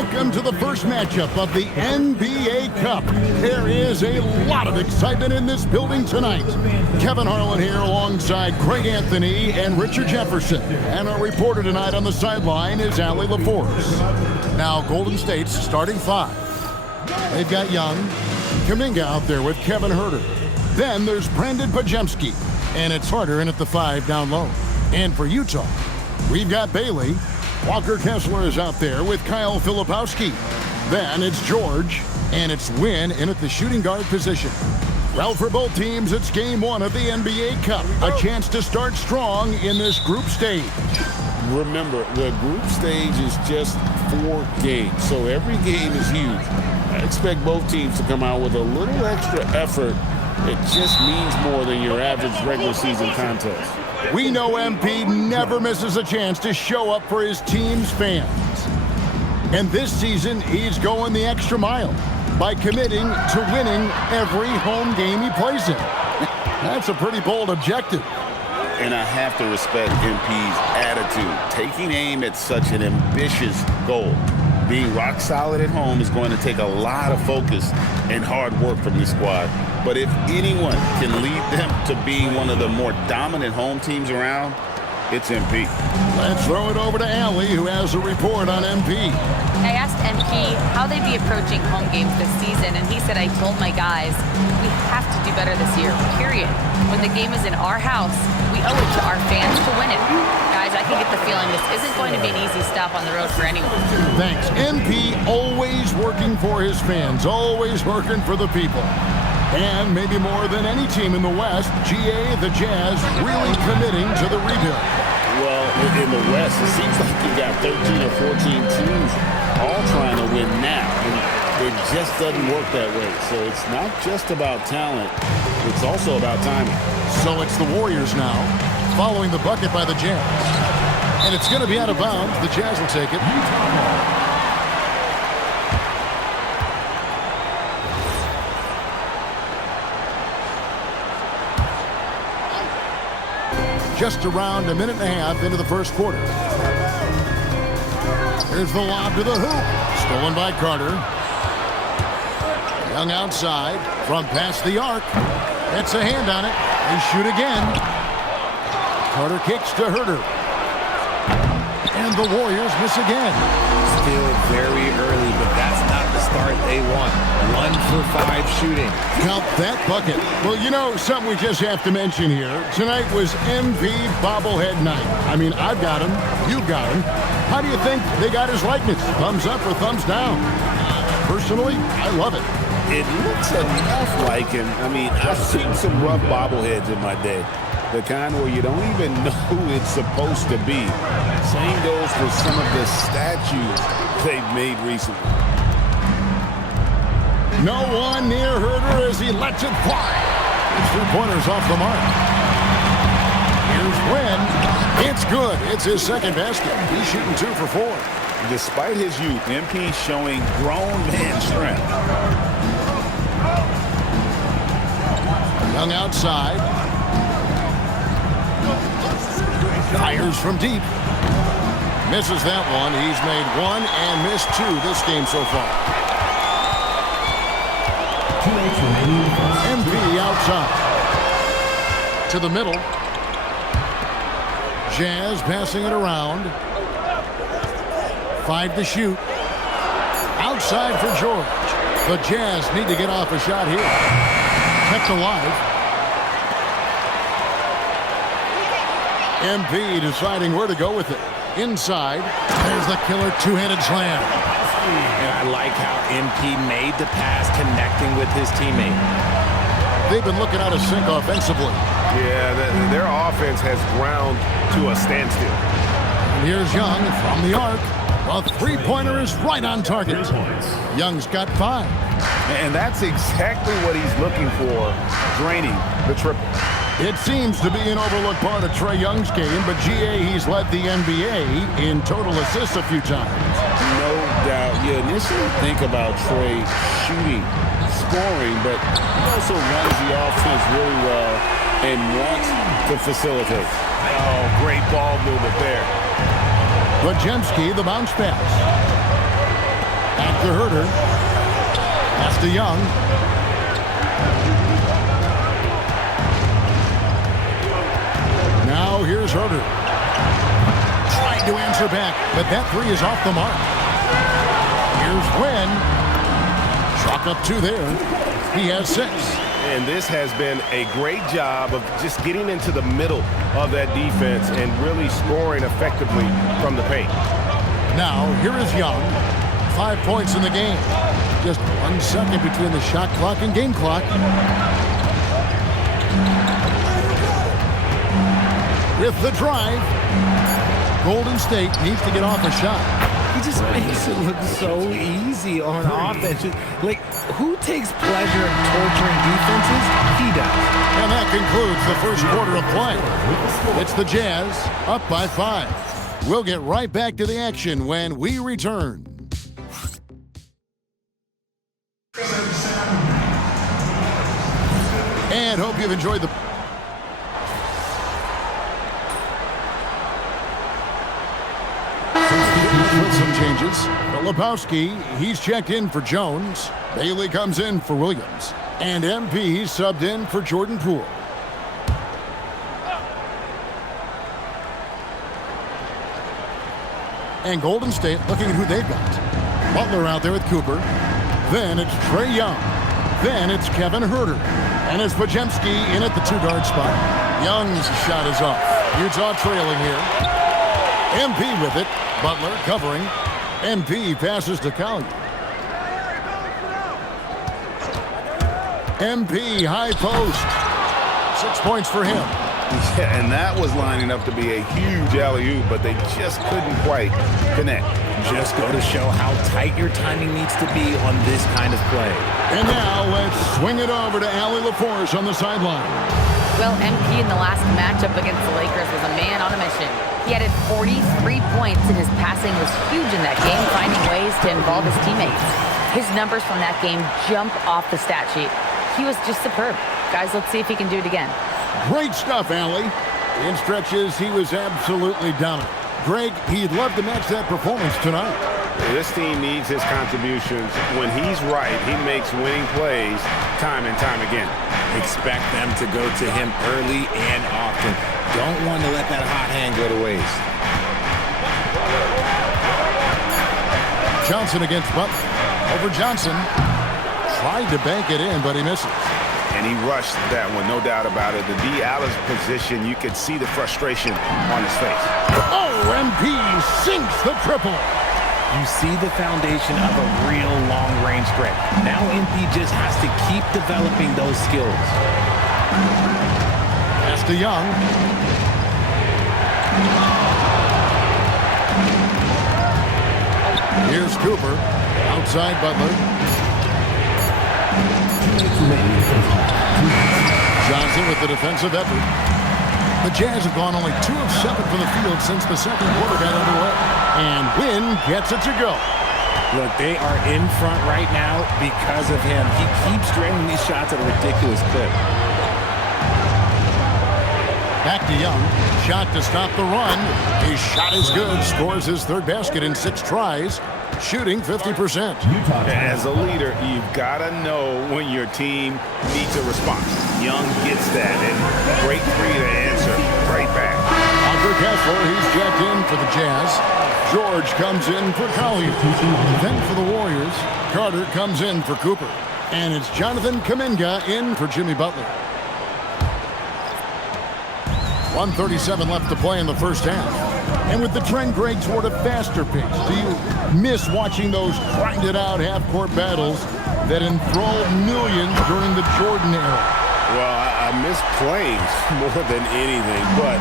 Welcome to the first matchup of the NBA Cup. There is a lot of excitement in this building tonight. Kevin Harlan here alongside Craig Anthony and Richard Jefferson. And our reporter tonight on the sideline is Allie LaForce. Now Golden State's starting five. They've got Young, Kuminga out there with Kevin Huerter. Then there's Brandon Podziemski. And it's Harder in at the five down low. And for Utah, we've got Bailey. Walker Kessler is out there with Kyle Filipowski. Then it's George, and it's Wynn in at the shooting guard position. Well, for both teams, it's game one of the NBA Cup. A chance to start strong in this group stage. Remember, the group stage is just 4 games, so every game is huge. I expect both teams to come out with a little extra effort. It just means more than your average regular season contest. We know MP never misses a chance to show up for his team's fans. And this season, he's going the extra mile by committing to winning every home game he plays in. That's a pretty bold objective. And I have to respect MP's attitude. Taking aim at such an ambitious goal. Being rock solid at home is going to take a lot of focus and hard work from this squad. But if anyone can lead them to being one of the more dominant home teams around, it's MP. Let's throw it over to Allie, who has a report on MP. I asked MP how they'd be approaching home games this season, and he said, I told my guys, we have to do better this year, period. When the game is in our house, we owe it to our fans to win it. Guys, I can get the feeling this isn't going to be an easy stop on the road for anyone. Thanks. MP always working for his fans, always working for the people. And maybe more than any team in the West, GA, the Jazz, really committing to the rebuild. Well, in the West, it seems like you've got 13 or 14 teams all trying to win now. And it just doesn't work that way. So it's not just about talent. It's also about timing. So it's the Warriors now, following the bucket by the Jazz. And it's going to be out of bounds. The Jazz will take it. Just around a minute and a half into the first quarter. Here's the lob to the hoop. Stolen by Carter. Young outside from past the arc. That's a hand on it. They shoot again. Carter kicks to Huerter. And the Warriors miss again. Still very early, but that's not the start they want. 1 for 5 shooting. Count that bucket. Well, you know, something we just have to mention here. Tonight was MP bobblehead night. I mean, I've got him. You've got him. How do you think they got his likeness? Thumbs up or thumbs down? Personally, I love it. It looks enough like him. I mean, I've seen some rough bobbleheads in my day. The kind where you don't even know who it's supposed to be. Same goes for some of the statues they've made recently. No one near Huerter as he lets it fly. His 3-pointers off the mark. Here's Wynn. It's good. It's his second basket. He's shooting 2 for 4. Despite his youth, MP showing grown man strength. Young outside. Fires from deep. Misses that one. He's made 1 and missed 2 this game so far. MP outside. To the middle. Jazz passing it around. 5 to shoot. Outside for George. The Jazz need to get off a shot here. Kept alive. MP deciding where to go with it. Inside. There's the killer two-handed slam. And I like how MP made the pass connecting with his teammate. They've been looking out of sync offensively. Yeah, their offense has ground to a standstill. And here's Young from the arc. A 3-pointer is right on target. Young's got 5. And that's exactly what he's looking for, draining the triple. It seems to be an overlooked part of Trae Young's game, but GA, he's led the NBA in total assists a few times. No doubt. You initially think about Trae shooting, scoring, but he also runs the offense really well and wants to facilitate. Oh, great ball movement there. Podziemski, the bounce pass. Back to Herter. Pass to Young. Now here's Herter. Tried to answer back, but that three is off the mark. Here's Wynn. Chalk up 2 there. He has 6. And this has been a great job of just getting into the middle of that defense and really scoring effectively from the paint. Now, here is Young. 5 points in the game. Just 1 second between the shot clock and game clock. With the drive, Golden State needs to get off a shot. He just makes it look so easy on offense. Like, who takes pleasure in torturing defenses? He does. And that concludes the first quarter of play. It's the Jazz up by 5. We'll get right back to the action when we return. And hope you've enjoyed the... With some changes. Lebowski, he's checked in for Jones. Bailey comes in for Williams. And MP subbed in for Jordan Poole. And Golden State looking at who they've got. Butler out there with Cooper. Then it's Trae Young. Then it's Kevin Herter. And it's Podziemski in at the 2-guard spot. Young's shot is off. Utah trailing here. MP with it. Butler covering. MP passes to Collier. MP high post. 6 points for him. Yeah, and that was lining up to be a huge alley-oop, but they just couldn't quite connect. Just go to show how tight your timing needs to be on this kind of play. And now let's swing it over to Allie LaForce on the sideline. Well, MP in the last matchup against the Lakers was a man on a mission. He added 43 points, and his passing was huge in that game, finding ways to involve his teammates. His numbers from that game jump off the stat sheet. He was just superb. Guys, let's see if he can do it again. Great stuff, Allie. In stretches, he was absolutely dominant. Greg, he'd love to match that performance tonight. This team needs his contributions. When he's right, he makes winning plays time and time again. Expect them to go to him early and often. Don't want to let that hot hand go to waste. Johnson against Butler. Over Johnson. Tried to bank it in, but he misses. And he rushed that one, no doubt about it. The D. Allen's position, you could see the frustration on his face. Oh, MP sinks the triple. You see the foundation of a real long-range threat. Now MP just has to keep developing those skills. Pass to Young. Here's Cooper. Outside Butler. Johnson with the defensive effort. The Jazz have gone only 2 of 7 from the field since the second quarter got underway. And Wynn gets it to go. Look, they are in front right now because of him. He keeps draining these shots at a ridiculous clip. Back to Young. Shot to stop the run. His shot is good. Scores his 3rd basket in 6 tries. Shooting 50%. As a leader, you've got to know when your team needs a response. Young gets that, and great free to answer right back. Walker Kessler, he's checked in for the Jazz. George comes in for Collier. Then for the Warriors, Carter comes in for Cooper. And it's Jonathan Kuminga in for Jimmy Butler. 1:37 left to play in the first half. And with the trend, Greg, toward a faster pace, do you miss watching those grinded-out half-court battles that enthralled millions during the Jordan era? Well, I miss playing more than anything, but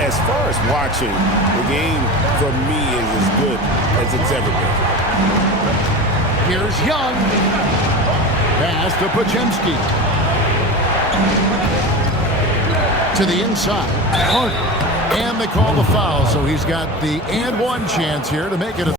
as far as watching, the game for me is as good as it's ever been. Here's Young. Pass to Podziemski. To the inside. And they call the foul, so he's got the and one chance here to make it a